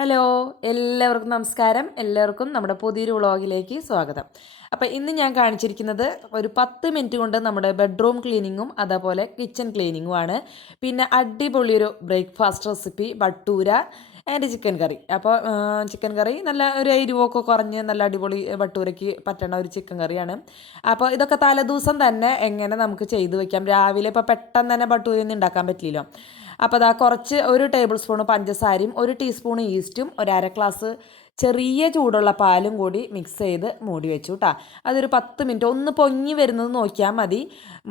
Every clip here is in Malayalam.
ഹലോ, എല്ലാവർക്കും നമസ്കാരം. എല്ലാവർക്കും നമ്മുടെ പുതിയൊരു വ്ളോഗിലേക്ക് സ്വാഗതം. അപ്പോൾ ഇന്ന് ഞാൻ കാണിച്ചിരിക്കുന്നത് ഒരു 10 മിനിറ്റ് കൊണ്ട് നമ്മുടെ ബെഡ്റൂം ക്ലീനിങ്ങും അതേപോലെ കിച്ചൺ ക്ലീനിങ്ങുമാണ്. പിന്നെ അടിപൊളിയൊരു breakfast recipe bhatura and chicken curry. അപ്പോൾ ചിക്കൻ കറി നല്ല ഒരു എരിവൊക്കെ കുറഞ്ഞ് നല്ല അടിപൊളി ബട്ടൂരയ്ക്ക് പറ്റണ ഒരു ചിക്കൻ കറിയാണ്. അപ്പോൾ ഇതൊക്കെ തലേദിവസം തന്നെ എങ്ങനെ നമുക്ക് ചെയ്തു വെക്കാം. രാവിലെ ഇപ്പോൾ പെട്ടെന്ന് തന്നെ ബട്ടൂരയൊന്നും ഉണ്ടാക്കാൻ പറ്റില്ലല്ലോ. അപ്പോൾ അതാ കുറച്ച് ഒരു ടേബിൾ സ്പൂൺ പഞ്ചസാരയും ഒരു ടീസ്പൂൺ ഈസ്റ്റും ഒരു അര ഗ്ലാസ് ചെറിയ ചൂടുള്ള പാലും കൂടി മിക്സ് ചെയ്ത് മൂടി വെച്ചു കേട്ടോ. അതൊരു 10 മിനിറ്റ് ഒന്ന് പൊങ്ങി വരുന്നത് നോക്കിയാൽ മതി,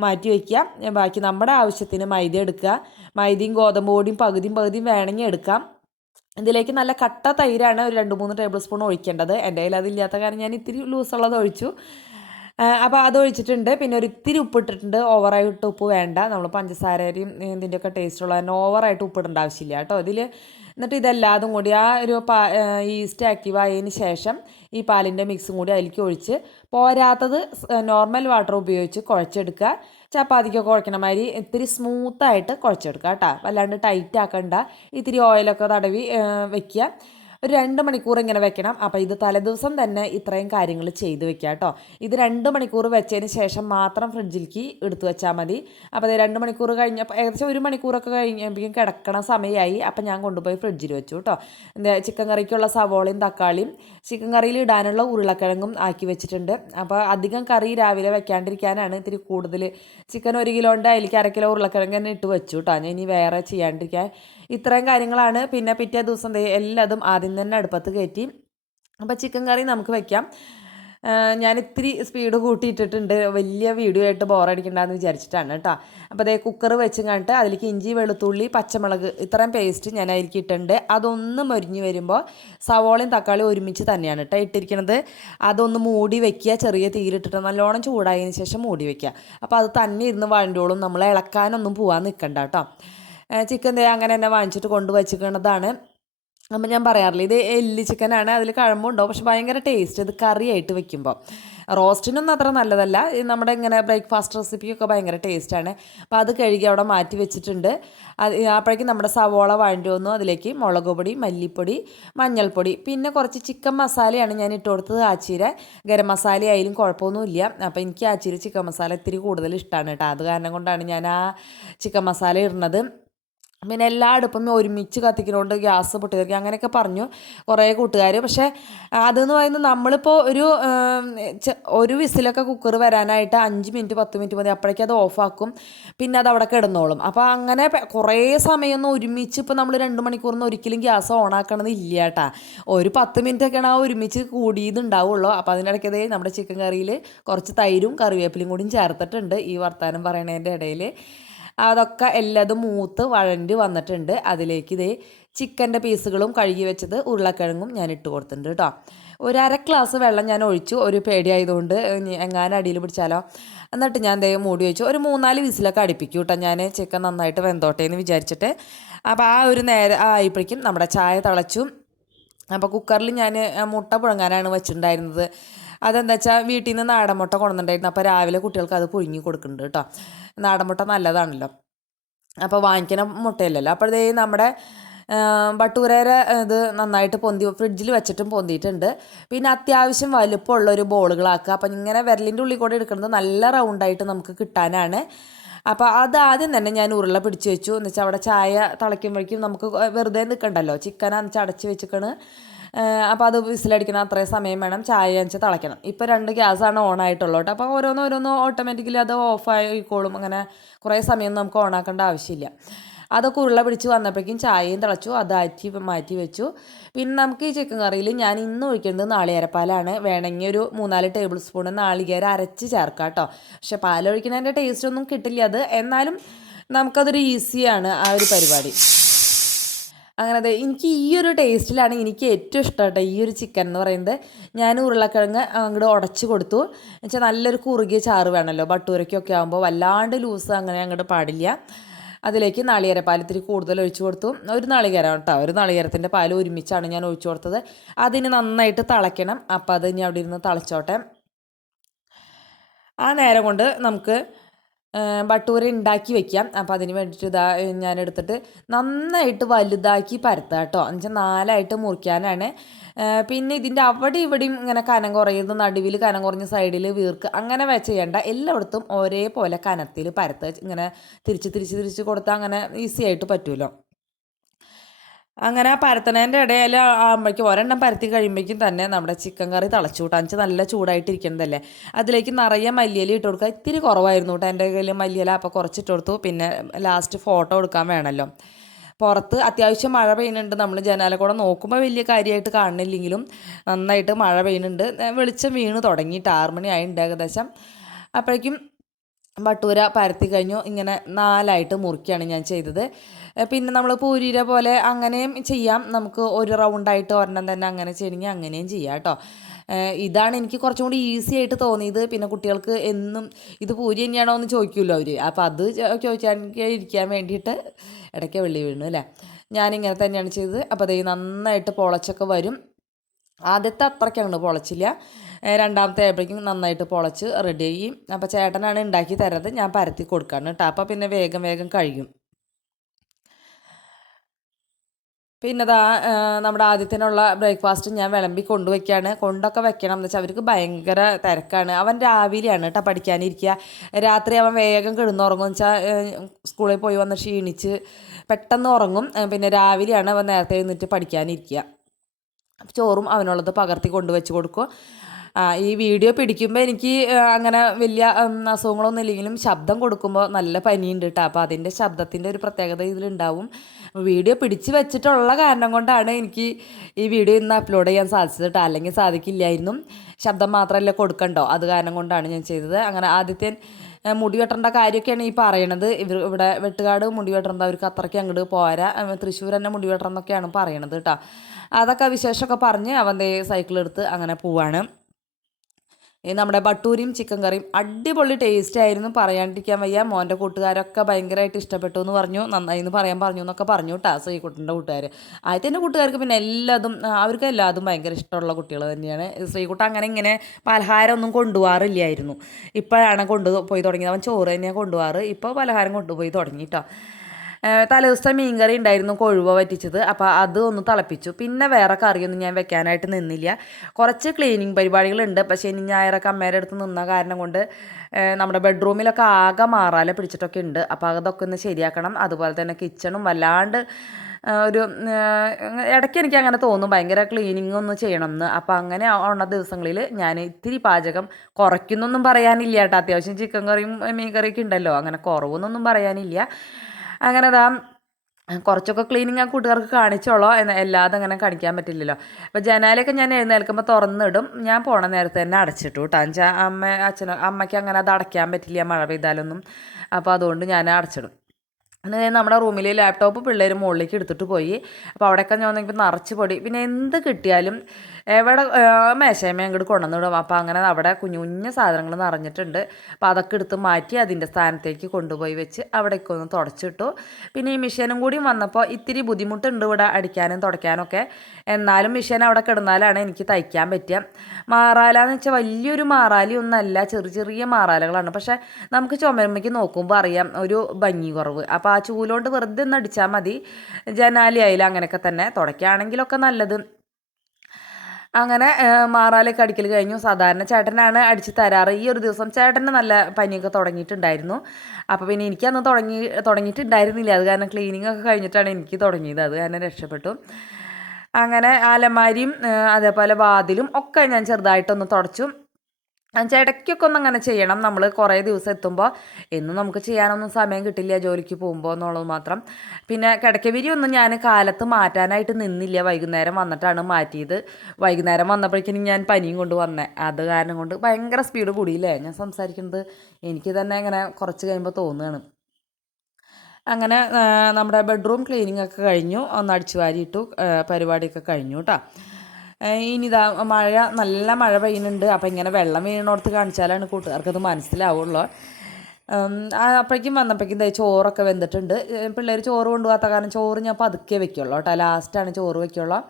മാറ്റി വയ്ക്കുക. ബാക്കി നമ്മുടെ ആവശ്യത്തിന് മൈദ എടുക്കുക. മൈദയും ഗോതമ്പ് പൊടിയും പകുതിയും വേണമെങ്കിൽ എടുക്കാം. ഇതിലേക്ക് നല്ല കട്ട തൈരാണ് ഒരു 2-3 ടേബിൾ സ്പൂൺ ഒഴിക്കേണ്ടത്. എൻ്റെ കയ്യിൽ അതില്ലാത്ത കാരണം ഞാൻ ഇത്തിരി ലൂസുള്ളത് ഒഴിച്ചു. അപ്പോൾ അത് ഒഴിച്ചിട്ടുണ്ട്. പിന്നെ ഒരു ഇത്തിരി ഉപ്പിട്ടിട്ടുണ്ട്. ഓവറായിട്ട് ഉപ്പ് വേണ്ട, നമ്മൾ പഞ്ചസാരയും ഇതിൻ്റെയൊക്കെ ടേസ്റ്റുള്ള തന്നെ ഓവറായിട്ട് ഉപ്പിടേണ്ട ആവശ്യമില്ല കേട്ടോ ഇതിൽ. എന്നിട്ട് ഇതെല്ലാതും കൂടി ആ ഒരു ഈസ്റ്റ് ആക്റ്റീവ് ആയതിന് ശേഷം ഈ പാലിൻ്റെ മിക്സും കൂടി അതിലേക്ക് ഒഴിച്ച് പോരാത്തത് നോർമൽ വാട്ടർ ഉപയോഗിച്ച് കുഴച്ചെടുക്കുക. ചപ്പാത്തിക്കൊക്കെ കുഴക്കണ മാതിരി ഇത്തിരി സ്മൂത്തായിട്ട് കുഴച്ചെടുക്കുക കേട്ടോ. വല്ലാണ്ട് ടൈറ്റ് ആക്കണ്ട. ഇത്തിരി ഓയിലൊക്കെ തടവി വെക്കുക. ഒരു 2 മണിക്കൂർ ഇങ്ങനെ വെക്കണം. അപ്പോൾ ഇത് തലേദിവസം തന്നെ ഇത്രയും കാര്യങ്ങൾ ചെയ്ത് വെക്കുക കേട്ടോ. ഇത് 2 മണിക്കൂർ വെച്ചതിന് ശേഷം മാത്രം ഫ്രിഡ്ജിലേക്ക് എടുത്തു വെച്ചാൽ മതി. അപ്പോൾ അത് 2 മണിക്കൂർ കഴിഞ്ഞപ്പോൾ ഏകദേശം 1 മണിക്കൂറൊക്കെ കഴിഞ്ഞപ്പോഴേക്കും കിടക്കണ സമയമായി. അപ്പം ഞാൻ കൊണ്ടുപോയി ഫ്രിഡ്ജിൽ വെച്ചു കേട്ടോ. ചിക്കൻ കറിക്കുള്ള സവോളയും തക്കാളിയും ചിക്കൻ കറിയിൽ ഇടാനുള്ള ഉരുളക്കിഴങ്ങും ആക്കി വെച്ചിട്ടുണ്ട്. അപ്പോൾ അധികം കറി രാവിലെ വെക്കാണ്ടിരിക്കാനാണ് ഇത്തിരി കൂടുതൽ ചിക്കൻ 1 കിലോൻ്റെ അതിലേക്ക് 1/2 കിലോ ഉരുളക്കിഴങ്ങ് തന്നെ ഇട്ട് വെച്ചു കേട്ടോ. ഞാൻ ഇനി വേറെ ചെയ്യാണ്ടിരിക്കാൻ. ഇത്രയും കാര്യങ്ങളാണ്. പിന്നെ പിറ്റേ ദിവസം എല്ലാതും ആദ്യം തന്നെ അടുപ്പത്ത് കയറ്റി. അപ്പോൾ ചിക്കൻ കറി നമുക്ക് വെക്കാം. ഞാൻ ഇത്തിരി സ്പീഡ് കൂട്ടിയിട്ടിട്ടുണ്ട്, വലിയ വീഡിയോ ആയിട്ട് ബോറടിക്കണ്ടെന്ന് വിചാരിച്ചിട്ടാണ് കേട്ടോ. അപ്പോൾ അതേ കുക്കർ വെച്ച് കണ്ടിട്ട് അതിലേക്ക് ഇഞ്ചി വെളുത്തുള്ളി പച്ചമുളക് ഇത്രയും പേസ്റ്റ് ഞാൻ അതിലേക്ക് ഇട്ടിട്ടുണ്ട്. അതൊന്ന് മൊരിഞ്ഞ് വരുമ്പോൾ സവോളയും തക്കാളിയും ഒരുമിച്ച് തന്നെയാണ് കേട്ടോ ഇട്ടിരിക്കുന്നത്. അതൊന്ന് മൂടി വെക്കുക, ചെറിയ തീയിലിട്ടിട്ട് നല്ലോണം ചൂടായതിന് ശേഷം മൂടി വെക്കുക. അപ്പോൾ അത് തന്നെ ഇരുന്ന് വഴണ്ടോളും, നമ്മൾ ഇളക്കാനൊന്നും പോകാൻ നിൽക്കണ്ട കേട്ടോ. ചിക്കൻ അങ്ങനെ തന്നെ വാങ്ങിച്ചിട്ട് കൊണ്ടുവച്ചിരിക്കുന്നതാണ്. അപ്പം ഞാൻ പറയാറില്ല, ഇത് എല്ല് ചിക്കനാണ്, അതിൽ കഴമ്പുണ്ടാവും, പക്ഷെ ഭയങ്കര ടേസ്റ്റ് ഇത് കറിയായിട്ട് വെക്കുമ്പോൾ. റോസ്റ്റിനൊന്നും അത്ര നല്ലതല്ല, നമ്മുടെ ഇങ്ങനെ ബ്രേക്ക്ഫാസ്റ്റ് റെസിപ്പിയൊക്കെ ഭയങ്കര ടേസ്റ്റാണ്. അപ്പോൾ അത് കഴുകി അവിടെ മാറ്റി വെച്ചിട്ടുണ്ട്. അപ്പോഴേക്കും നമ്മുടെ സവോള വഴണ്ടി വന്നു. അതിലേക്ക് മുളക് പൊടി, മല്ലിപ്പൊടി, മഞ്ഞൾപ്പൊടി, പിന്നെ കുറച്ച് ചിക്കൻ മസാലയാണ് ഞാൻ ഇട്ട് കൊടുത്തത്. ആച്ചീര ഗരം മസാല ആയാലും കുഴപ്പമൊന്നുമില്ല. അപ്പോൾ എനിക്ക് ആച്ചീര ചിക്കൻ മസാല ഇത്തിരി കൂടുതൽ ഇഷ്ടമാണ് കേട്ടോ. അത് കാരണം കൊണ്ടാണ് ഞാൻ ആ ചിക്കൻ മസാല ഇടുന്നത്. പിന്നെ എല്ലാ അടുപ്പും ഒരുമിച്ച് കത്തിക്കുന്നതുകൊണ്ട് ഗ്യാസ് പൊട്ടിത്തെറിക്കുക അങ്ങനെയൊക്കെ പറഞ്ഞു കുറേ കൂട്ടുകാർ. പക്ഷേ അതെന്ന് പറയുന്നത് നമ്മളിപ്പോൾ ഒരു വിസിലൊക്കെ കുക്കർ വരാനായിട്ട് 5 മിനിറ്റ് 10 മിനിറ്റ് മതി. അപ്പോഴേക്കും അത് ഓഫാക്കും, പിന്നെ അത് അവിടെ കിടന്നോളും. അപ്പോൾ അങ്ങനെ കുറേ സമയമൊന്നും ഒരുമിച്ച് ഇപ്പോൾ നമ്മൾ 2 മണിക്കൂറൊന്നും ഒരിക്കലും ഗ്യാസ് ഓണാക്കണമെന്ന് ഇല്ല കേട്ടോ. ഒരു 10 മിനിറ്റൊക്കെയാണ് ആ ഒരുമിച്ച് കൂടിയതുണ്ടാവുള്ളൂ. അപ്പോൾ അതിനിടയ്ക്കതേ നമ്മുടെ ചിക്കൻ കറിയിൽ കുറച്ച് തൈരും കറിവേപ്പിലയും കൂടിയും ചേർത്തിട്ടുണ്ട് ഈ വർത്താനം പറയണതിൻ്റെ ഇടയിൽ. അതൊക്കെ എല്ലാതും മൂത്ത് വഴണ്ടി വന്നിട്ടുണ്ട്. അതിലേക്ക് ഇതേ ചിക്കൻ്റെ പീസുകളും കഴുകി വെച്ചത് ഉരുളക്കിഴങ്ങും ഞാൻ ഇട്ട് കൊടുത്തിട്ടുണ്ട് കേട്ടോ. ഒരു 1/2 ഗ്ലാസ് വെള്ളം ഞാൻ ഒഴിച്ചു, ഒരു പേടിയായതുകൊണ്ട് എങ്ങാനും അടിയിൽ പിടിച്ചാലോ. എന്നിട്ട് ഞാൻ മൂടി വെച്ചു. ഒരു 3-4 വിസിലൊക്കെ അടുപ്പിക്കും കേട്ടോ ഞാൻ, ചിക്കൻ നന്നായിട്ട് വെന്തോട്ടെ എന്ന് വിചാരിച്ചിട്ട്. അപ്പോൾ ആ ഒരു നേരം ആയപ്പോഴേക്കും നമ്മുടെ ചായ തിളച്ചു. അപ്പോൾ കുക്കറിൽ ഞാൻ മുട്ട പുഴുങ്ങാനാണ് വെച്ചിട്ടുണ്ടായിരുന്നത്. അതെന്താ വെച്ചാൽ വീട്ടിൽ നിന്ന് നാടൻ മുട്ട കൊണ്ടുവന്നിട്ടുണ്ടായിരുന്നു. അപ്പോൾ രാവിലെ കുട്ടികൾക്ക് അത് പുഴുങ്ങി കൊടുക്കുന്നുണ്ട് കേട്ടോ. നാടൻ മുട്ട നല്ലതാണല്ലോ, അപ്പോൾ വാങ്ങിക്കുന്ന മുട്ടയല്ലല്ലോ. അപ്പോഴേ നമ്മുടെ ബട്ടൂരയുടെ ഇത് നന്നായിട്ട് ഫ്രിഡ്ജിൽ വെച്ചിട്ടും പൊന്തിയിട്ടുണ്ട്. പിന്നെ അത്യാവശ്യം വലുപ്പമുള്ളൊരു ബോളുകളാക്കുക. അപ്പം ഇങ്ങനെ വിരലിൻ്റെ ഉള്ളിൽ കൂടെ എടുക്കുന്നത് നല്ല റൗണ്ടായിട്ട് നമുക്ക് കിട്ടാനാണ്. അപ്പോൾ അത് ആദ്യം തന്നെ ഞാൻ ഉരുള പിടിച്ച് വെച്ചു. എന്ന് വെച്ചാൽ അവിടെ ചായ തിളയ്ക്കുമ്പോഴേക്കും നമുക്ക് വെറുതെ നിൽക്കണ്ടല്ലോ, ചിക്കനാന്ന് അടച്ച് വെച്ചിക്കണ്. അപ്പോൾ അത് വിസിലടിക്കണം, അത്രയും സമയം വേണം. ചായ വെച്ച് തിളയ്ക്കണം. ഇപ്പോൾ 2 ഗ്യാസാണ് ഓൺ ആയിട്ടുള്ളൂ കേട്ടോ. അപ്പോൾ ഓരോന്ന് ഓട്ടോമാറ്റിക്കലി അത് ഓഫ് ആയിക്കോളും. അങ്ങനെ കുറേ സമയം നമുക്ക് ഓണാക്കേണ്ട ആവശ്യമില്ല. അതൊക്കെ ഉരുള പിടിച്ച് വന്നപ്പോഴേക്കും ചായയും തിളച്ചു, അത് മാറ്റി വെച്ചു. പിന്നെ നമുക്ക് ഈ ചിക്കൻ കറിയിൽ ഞാൻ ഇന്ന് ഒഴിക്കുന്നത് നാളികേരപ്പാലാണ്. വേണമെങ്കിൽ ഒരു 3-4 ടേബിൾ സ്പൂൺ നാളികേരം അരച്ച് ചേർക്കാം കേട്ടോ. പക്ഷെ പാലൊഴിക്കുന്നതിൻ്റെ ടേസ്റ്റ് ഒന്നും കിട്ടില്ല അത്. എന്നാലും നമുക്കതൊരു ഈസിയാണ് ആ ഒരു പരിപാടി. അങ്ങനെ എനിക്ക് ഈ ഒരു ടേസ്റ്റിലാണ് എനിക്ക് ഏറ്റവും ഇഷ്ടം കേട്ടോ ഈ ഒരു ചിക്കൻ എന്ന് പറയുന്നത്. ഞാൻ ഉരുളക്കിഴങ്ങ് അങ്ങോട്ട് ഉടച്ച് കൊടുത്തു. എന്നുവെച്ചാൽ നല്ലൊരു കുറുകിയ ചാറ് വേണമല്ലോ, ബട്ടൂരയ്ക്കൊക്കെ ആകുമ്പോൾ വല്ലാണ്ട് ലൂസ് അങ്ങനെ അങ്ങോട്ട് പാടില്ല. അതിലേക്ക് നാളികേരപ്പാൽ ഇത്തിരി കൂടുതൽ ഒഴിച്ചു കൊടുത്തു. ഒരു നാളികേരം കേട്ടോ, ഒരു നാളികേരത്തിൻ്റെ പാൽ ഒരുമിച്ചാണ് ഞാൻ ഒഴിച്ചു കൊടുത്തത്. അതിന് നന്നായിട്ട് തിളയ്ക്കണം. അപ്പോൾ അത് ഇനി അവിടെ ഇരുന്ന് തിളച്ചോട്ടെ. ആ നേരം കൊണ്ട് നമുക്ക് ബട്ടൂര ഉണ്ടാക്കി വെക്കാം. അപ്പോൾ അതിന് വേണ്ടിയിട്ട് ഇതാ ഞാൻ എടുത്തിട്ട് നന്നായിട്ട് വലുതാക്കി പരത്തുക കേട്ടോ. എന്നുവെച്ചാൽ 4ആയിട്ട് മുറിക്കാനാണ്. പിന്നെ ഇതിൻ്റെ അവിടെ ഇവിടെയും ഇങ്ങനെ കനം കുറയുന്നത്, നടുവിൽ കനം കുറഞ്ഞ സൈഡിൽ വീർക്ക് അങ്ങനെ ചെയ്യേണ്ട. എല്ലായിടത്തും ഒരേപോലെ കനത്തിൽ പരത്തുക. ഇങ്ങനെ തിരിച്ച് കൊടുത്താൽ അങ്ങനെ ഈസി ആയിട്ട് പറ്റുമല്ലോ. അങ്ങനെ പരത്തണേൻ്റെ ഇടയിൽ ആകുമ്പോഴേക്കും ഒരെണ്ണം പരത്തി കഴിയുമ്പോഴേക്കും തന്നെ നമ്മുടെ ചിക്കൻ കറി തിളച്ചു കൂട്ടാൻ വെച്ചാൽ നല്ല ചൂടായിട്ടിരിക്കുന്നതല്ലേ. അതിലേക്ക് നിറയെ മല്ലിയില ഇട്ട് കൊടുക്കുക. ഇത്തിരി കുറവായിരുന്നു കേട്ടോ എൻ്റെ കയ്യിൽ മല്ലിയില, അപ്പോൾ കുറച്ചിട്ട് കൊടുത്തു. പിന്നെ ലാസ്റ്റ് ഫോട്ടോ എടുക്കാൻ വേണമല്ലോ. പുറത്ത് അത്യാവശ്യം മഴ പെയ്യുന്നുണ്ട്. നമ്മൾ ജനാല കൂടെ നോക്കുമ്പോൾ വലിയ കാര്യമായിട്ട് കാണുന്നില്ലെങ്കിലും നന്നായിട്ട് മഴ പെയ്യുന്നുണ്ട്. വെളിച്ചം വീണ് തുടങ്ങിയിട്ട് 6 മണി ആയിട്ടുണ്ട് ഏകദേശം. അപ്പോഴേക്കും ബട്ടൂര പരത്തി കഴിഞ്ഞു. ഇങ്ങനെ 4ആയിട്ട് മുറിക്കുകയാണ് ഞാൻ ചെയ്തത്. പിന്നെ നമ്മൾ പൂരിയുടെ പോലെ അങ്ങനെയും ചെയ്യാം. നമുക്ക് ഒരു റൗണ്ടായിട്ട് ഒരെണ്ണം തന്നെ അങ്ങനെ ചെയ്യണമെങ്കിൽ അങ്ങനെയും ചെയ്യാം കേട്ടോ. ഇതാണ് എനിക്ക് കുറച്ചും കൂടി ഈസി ആയിട്ട് തോന്നിയത്. പിന്നെ കുട്ടികൾക്ക് എന്നും ഇത് പൂരി തന്നെയാണോ എന്ന് ചോദിക്കുമല്ലോ അവർ. അപ്പോൾ അത് ചോദിക്കാതിരിക്കാൻ വേണ്ടിയിട്ട് ഇടയ്ക്ക് വെള്ളി വീണു അല്ലേ. ഞാനിങ്ങനെ തന്നെയാണ് ചെയ്തത്. അപ്പോൾ അത് നന്നായിട്ട് പൊളച്ചൊക്കെ വരും. ആദ്യത്തെ അത്രയ്ക്കങ്ങോട്ട് പൊളച്ചില്ല. രണ്ടാമത്തെ ആയപ്പോഴേക്കും നന്നായിട്ട് പൊളച്ച് റെഡിയായി. അപ്പോൾ ചേട്ടനാണ് ഉണ്ടാക്കി തരുന്നത്, ഞാൻ പരത്തി കൊടുക്കാണ് കേട്ടോ. അപ്പോൾ പിന്നെ വേഗം കഴിയും. പിന്നെ അതാ നമ്മുടെ ആദ്യത്തിനുള്ള ബ്രേക്ക്ഫാസ്റ്റ് ഞാൻ വിളമ്പി കൊണ്ടുവയ്ക്കുകയാണ്. കൊണ്ടൊക്കെ വെക്കണം എന്ന് വെച്ചാൽ അവർക്ക് ഭയങ്കര തിരക്കാണ്. അവൻ രാവിലെയാണ് കേട്ടോ പഠിക്കാനിരിക്കുക. രാത്രി അവൻ വേഗം കിടന്നുറങ്ങും. എന്ന് വെച്ചാൽ സ്കൂളിൽ പോയി വന്ന് ക്ഷീണിച്ച് പെട്ടെന്ന് ഉറങ്ങും. പിന്നെ രാവിലെയാണ് അവൻ നേരത്തെ എഴുന്നേറ്റ് പഠിക്കാനിരിക്കുക. ചോറും അവനുള്ളത് പകർത്തി കൊണ്ടുവച്ച് കൊടുക്കും. ഈ വീഡിയോ പിടിക്കുമ്പോൾ എനിക്ക് അങ്ങനെ വലിയ അസുഖങ്ങളൊന്നും ഇല്ലെങ്കിലും ശബ്ദം കൊടുക്കുമ്പോൾ നല്ല പനിയുണ്ട് കേട്ടോ. അപ്പോൾ അതിൻ്റെ ശബ്ദത്തിൻ്റെ ഒരു പ്രത്യേകത ഇതിലുണ്ടാവും. വീഡിയോ പിടിച്ച് വെച്ചിട്ടുള്ള കാരണം കൊണ്ടാണ് എനിക്ക് ഈ വീഡിയോ ഇന്ന് അപ്ലോഡ് ചെയ്യാൻ സാധിച്ചത് കേട്ടോ. അല്ലെങ്കിൽ സാധിക്കില്ലായിരുന്നു. ശബ്ദം മാത്രമല്ല കൊടുക്കണ്ടോ, അത് കാരണം കൊണ്ടാണ് ഞാൻ ചെയ്തത്. അങ്ങനെ ആദ്യത്തെ മുടി വെട്ടേണ്ട കാര്യമൊക്കെയാണ് ഈ പറയണത്. ഇവിടെ വെട്ടുകാട് മുടി വെട്ടേണ്ട, അവർക്ക് അത്രയ്ക്ക് അങ്ങോട്ട് പോരാ. തൃശ്ശൂർ തന്നെ മുടി വെട്ടണം എന്നൊക്കെയാണ് പറയണത് കേട്ടോ. അതൊക്കെ വിശേഷമൊക്കെ പറഞ്ഞ് അവൻ്റെ സൈക്കിളെടുത്ത് അങ്ങനെ പോവാണ്. നമ്മുടെ ബട്ടൂരിയും ചിക്കൻ കറിയും അടിപൊളി ടേസ്റ്റ് ആയിരുന്നു, പറയാണ്ടിരിക്കാൻ വയ്യ. മോൻ്റെ കൂട്ടുകാരൊക്കെ ഭയങ്കരമായിട്ട് ഇഷ്ടപ്പെട്ടു എന്ന് പറഞ്ഞു. നന്നായി എന്ന് പറയാൻ പറഞ്ഞു എന്നൊക്കെ പറഞ്ഞു കേട്ടോ ശ്രീകുട്ടൻ്റെ കൂട്ടുകാർ. ആദ്യത്തെ കൂട്ടുകാർക്ക് പിന്നെ അവർക്ക് എല്ലാതും ഭയങ്കര ഇഷ്ടമുള്ള കുട്ടികൾ തന്നെയാണ്. ശ്രീകുട്ടൻ അങ്ങനെ ഇങ്ങനെ പലഹാരം ഒന്നും കൊണ്ടുപോകാറില്ലായിരുന്നു. ഇപ്പോഴാണ് കൊണ്ടുപോയി തുടങ്ങിയത്. അവൻ ചോറ് തന്നെയാണ് കൊണ്ടുപോകാറ്. ഇപ്പോൾ പലഹാരം കൊണ്ടുപോയി തുടങ്ങി കേട്ടോ. തലേദിവസത്തെ മീൻകറി ഉണ്ടായിരുന്നു, കൊഴുവ വറ്റിച്ചത്. അപ്പോൾ അത് ഒന്ന് തിളപ്പിച്ചു. പിന്നെ വേറെ കറിയൊന്നും ഞാൻ വെക്കാനായിട്ട് നിന്നില്ല. കുറച്ച് ക്ലീനിങ് പരിപാടികളുണ്ട്. പക്ഷേ ഇനി ഞായറൊക്കെ അമ്മേരെ അടുത്ത് നിന്ന കാരണം കൊണ്ട് നമ്മുടെ ബെഡ്റൂമിലൊക്കെ ആകെ മാറാല പിടിച്ചിട്ടൊക്കെ ഉണ്ട്. അപ്പോൾ അതൊക്കെ ഒന്ന് ശരിയാക്കണം. അതുപോലെ തന്നെ കിച്ചണും വല്ലാണ്ട് ഒരു ഇടയ്ക്ക് എനിക്ക് അങ്ങനെ തോന്നും ഭയങ്കര ക്ലീനിങ് ഒന്ന് ചെയ്യണം എന്ന്. അപ്പോൾ അങ്ങനെ ഉള്ള ദിവസങ്ങളിൽ ഞാൻ ഇത്തിരി പാചകം കുറയ്ക്കുന്നൊന്നും പറയാനില്ല കേട്ടോ. അത്യാവശ്യം ചിക്കൻ കറിയും മീൻ കറിയൊക്കെ ഉണ്ടല്ലോ, അങ്ങനെ കുറവൊന്നൊന്നും പറയാനില്ല. അങ്ങനെ അതാ കുറച്ചൊക്കെ ക്ലീനിങ് ആ കൂട്ടുകാർക്ക് കാണിച്ചോളോ, എല്ലാതും അങ്ങനെ കാണിക്കാൻ പറ്റില്ലല്ലോ. അപ്പോൾ ജനാലയൊക്കെ ഞാൻ എഴുന്നേൽക്കുമ്പോൾ തുറന്നിടും. ഞാൻ പോണ നേരത്തെ തന്നെ അടച്ചിട്ടു കേട്ടോ. എന്നുവെച്ചാൽ അമ്മയ്ക്ക് അങ്ങനെ അത് അടയ്ക്കാൻ പറ്റില്ല മഴ പെയ്താലൊന്നും. അപ്പോൾ അതുകൊണ്ട് ഞാൻ അടച്ചിടും. നമ്മുടെ റൂമിൽ ലാപ്ടോപ്പ് പിള്ളേർ മുകളിലേക്ക് എടുത്തിട്ട് പോയി. അപ്പോൾ അവിടെയൊക്കെ ഞാൻ നോക്കിയപ്പോൾ നിറച്ച് പൊടി. പിന്നെ എന്ത് കിട്ടിയാലും എവിടെ മേശയമേ അങ്ങോട്ട് കൊണ്ടുവന്നിടും. അപ്പോൾ അങ്ങനെ അവിടെ കുഞ്ഞു കുഞ്ഞു സാധനങ്ങൾ നിറഞ്ഞിട്ടുണ്ട്. അപ്പോൾ അതൊക്കെ എടുത്ത് മാറ്റി അതിൻ്റെ സ്ഥാനത്തേക്ക് കൊണ്ടുപോയി വെച്ച് അവിടേക്ക് ഒന്ന് തുടച്ചിട്ടു. പിന്നെ ഈ മിഷീനും കൂടി വന്നപ്പോൾ ഇത്തിരി ബുദ്ധിമുട്ടുണ്ട് ഇവിടെ അടിക്കാനും തുടയ്ക്കാനൊക്കെ. എന്നാലും മിഷീൻ അവിടെ കിടന്നാലാണ് എനിക്ക് തയ്ക്കാൻ പറ്റുക. മാറാലാന്ന് വെച്ചാൽ വലിയൊരു മാറാലിയൊന്നല്ല, ചെറിയ ചെറിയ മാറാലകളാണ്. പക്ഷേ നമുക്ക് ചുമരുമ്മയ്ക്ക് നോക്കുമ്പോൾ അറിയാം ഒരു ഭംഗി കുറവ്. അപ്പോൾ ആ ചൂലുകൊണ്ട് വെറുതെ ഒന്ന് അടിച്ചാൽ മതി. ജനാലിയായാലും അങ്ങനെയൊക്കെ തന്നെ. തുടയ്ക്കുകയാണെങ്കിലൊക്കെ നല്ലത്. അങ്ങനെ മാറാലൊക്കെ അടിക്കൽ കഴിഞ്ഞു. സാധാരണ ചേട്ടനാണ് അടിച്ച് തരാറ്. ഈ ഒരു ദിവസം ചേട്ടന് നല്ല പനിയൊക്കെ തുടങ്ങിയിട്ടുണ്ടായിരുന്നു. അപ്പോൾ പിന്നെ എനിക്കന്ന് തുടങ്ങിയിട്ടുണ്ടായിരുന്നില്ല. അത് കാരണം ക്ലീനിങ് ഒക്കെ കഴിഞ്ഞിട്ടാണ് എനിക്ക് തുടങ്ങിയത്. അത് കാരണം രക്ഷപ്പെട്ടു. അങ്ങനെ അലമാരിയും അതേപോലെ വാതിലും ഒക്കെ ഞാൻ ചെറുതായിട്ടൊന്ന് തുടച്ചു. ഇടയ്ക്കൊക്കെ ഒന്ന് അങ്ങനെ ചെയ്യണം. നമ്മൾ കുറേ ദിവസം എത്തുമ്പോൾ എന്നും നമുക്ക് ചെയ്യാനൊന്നും സമയം കിട്ടില്ല ജോലിക്ക് പോകുമ്പോൾ എന്നുള്ളത് മാത്രം. പിന്നെ കിടക്കവിരിയൊന്നും ഞാൻ കാലത്ത് മാറ്റാനായിട്ട് നിന്നില്ല. വൈകുന്നേരം വന്നിട്ടാണ് മാറ്റിയത്. വൈകുന്നേരം വന്നപ്പോഴേക്കും ഞാൻ പനിയും കൊണ്ട് വന്നേ. അത് കാരണം കൊണ്ട് ഭയങ്കര സ്പീഡ് കൂടിയില്ലേ ഞാൻ സംസാരിക്കുന്നത്. എനിക്ക് തന്നെ ഇങ്ങനെ കുറച്ച് കഴിയുമ്പോൾ തോന്നുകയാണ്. അങ്ങനെ നമ്മുടെ ബെഡ്റൂം ക്ലീനിങ് ഒക്കെ കഴിഞ്ഞു. ഒന്ന് അടിച്ചു വാരിയിട്ടു. പരിപാടിയൊക്കെ കഴിഞ്ഞു കേട്ടോ. ഇനിതാ നല്ല മഴ പെയ്യുന്നുണ്ട്. അപ്പോൾ ഇങ്ങനെ വെള്ളം വീണോടത്ത് കാണിച്ചാലാണ് കൂട്ടുകാർക്കത് മനസ്സിലാവുള്ളൂ. അപ്പോഴേക്കും വന്നപ്പോഴേക്കും ചോറൊക്കെ വെന്തിട്ടുണ്ട്. പിള്ളേർ ചോറ് കൊണ്ടുപോകാത്ത കാരണം ചോറ് ഞാൻ പതുക്കെ വെക്കുള്ളൂ കേട്ടോ. ലാസ്റ്റാണ് ചോറ് വെക്കുള്ളൂ.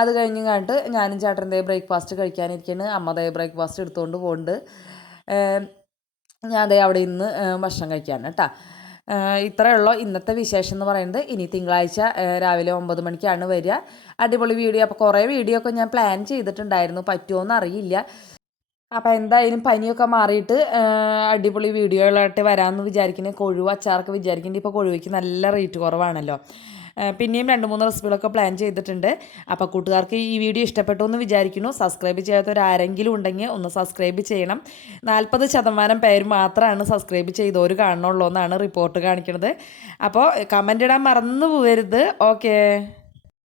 അത് കഴിഞ്ഞ് കണ്ടിട്ട് ഞാനും ചേട്ടൻ്റെ ബ്രേക്ക്ഫാസ്റ്റ് കഴിക്കാനിരിക്കുകയാണ്. അമ്മ ബ്രേക്ക്ഫാസ്റ്റ് എടുത്തുകൊണ്ട് പോകുന്നുണ്ട്. ഞാൻ അതേ അവിടെ ഇന്ന് ഭക്ഷണം കഴിക്കാൻ കേട്ടോ. ഇത്രയേ ഉള്ളൂ ഇന്നത്തെ വിശേഷം എന്ന് പറയുന്നത്. ഇനി തിങ്കളാഴ്ച രാവിലെ 9 മണിക്കാണ് വരിക. അടിപൊളി വീഡിയോ. അപ്പോൾ കുറേ വീഡിയോ ഒക്കെ ഞാൻ പ്ലാൻ ചെയ്തിട്ടുണ്ടായിരുന്നു, പറ്റുമോയെന്ന് അറിയില്ല. അപ്പോൾ എന്തായാലും പനിയൊക്കെ മാറിയിട്ട് അടിപൊളി വീഡിയോകളായിട്ട് വരാമെന്ന് വിചാരിക്കുന്നത്. കൊഴുവ അച്ചാറൊക്കെ വിചാരിക്കുന്നുണ്ട്. ഇപ്പോൾ കൊഴുവയ്ക്ക് നല്ല റേറ്റ് കുറവാണല്ലോ. പിന്നെയും 2-3 റെസിപ്പികളൊക്കെ പ്ലാൻ ചെയ്തിട്ടുണ്ട്. അപ്പോൾ കൂട്ടുകാർക്ക് ഈ വീഡിയോ ഇഷ്ടപ്പെട്ടു എന്ന് വിചാരിക്കുന്നു. സബ്സ്ക്രൈബ് ചെയ്യാത്തവരാരെങ്കിലും ഉണ്ടെങ്കിൽ ഒന്ന് സബ്സ്ക്രൈബ് ചെയ്യണം. 40% പേര് മാത്രമാണ് സബ്സ്ക്രൈബ് ചെയ്തവർ കാണുന്നുള്ളൂ എന്നാണ് റിപ്പോർട്ട് കാണിക്കുന്നത്. അപ്പോൾ കമൻ്റ് ഇടാൻ മറന്നു പോകരുത്. ഓക്കേ.